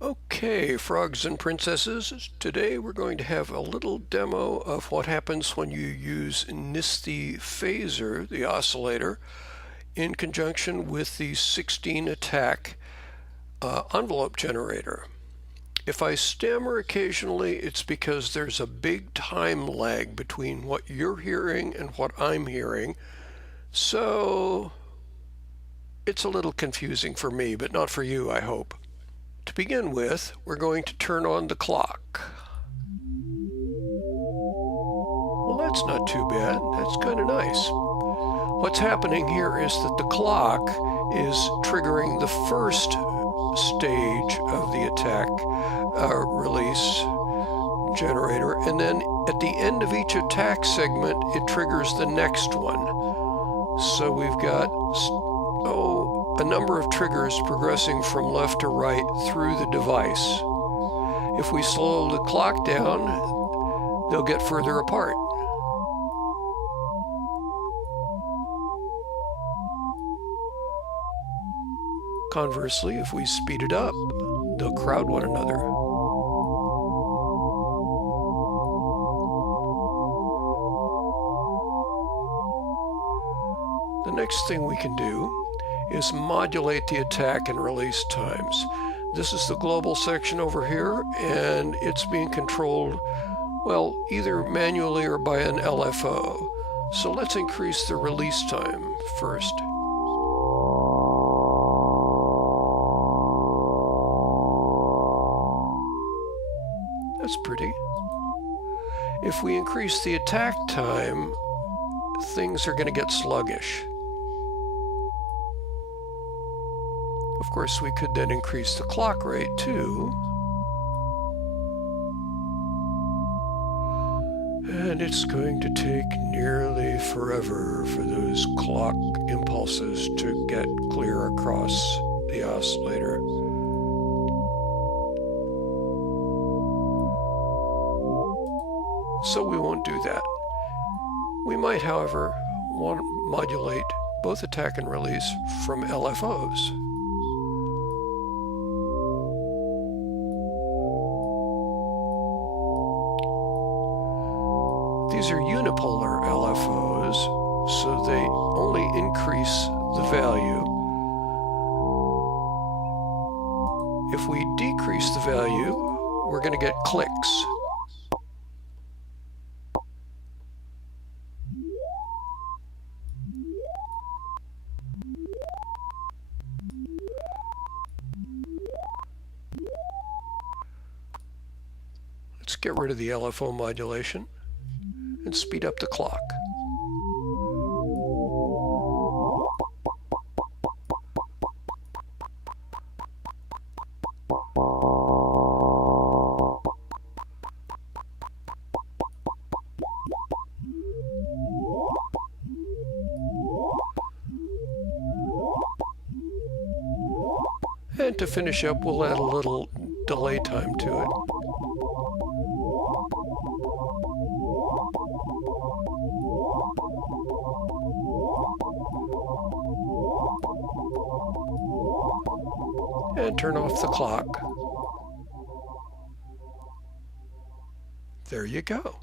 Okay, frogs and princesses, today we're going to have a little demo of what happens when you use Nysthi Phasor, the oscillator, in conjunction with the 16 attack envelope generator. If I stammer occasionally, it's because there's a big time lag between what you're hearing and what I'm hearing, so it's a little confusing for me, but not for you, I hope. To begin with, we're going to turn on the clock. Well, that's not too bad. That's kind of nice. What's happening here is that the clock is triggering the first stage of the attack release generator, and then at the end of each attack segment, it triggers the next one. So we've got a number of triggers progressing from left to right through the device. If we slow the clock down, they'll get further apart. Conversely, if we speed it up, they'll crowd one another. The next thing we can do is modulate the attack and release times. This is the global section over here, and it's being controlled, well, either manually or by an LFO. So let's increase the release time first. That's pretty. If we increase the attack time, things are going to get sluggish. Of course, we could then increase the clock rate too. And it's going to take nearly forever for those clock impulses to get clear across the oscillator. So we won't do that. We might, however, want to modulate both attack and release from LFOs. These are unipolar LFOs, so they only increase the value. If we decrease the value, we're going to get clicks. Let's get rid of the LFO modulation and speed up the clock. And to finish up, we'll add a little delay time to it. And turn off the clock. There you go.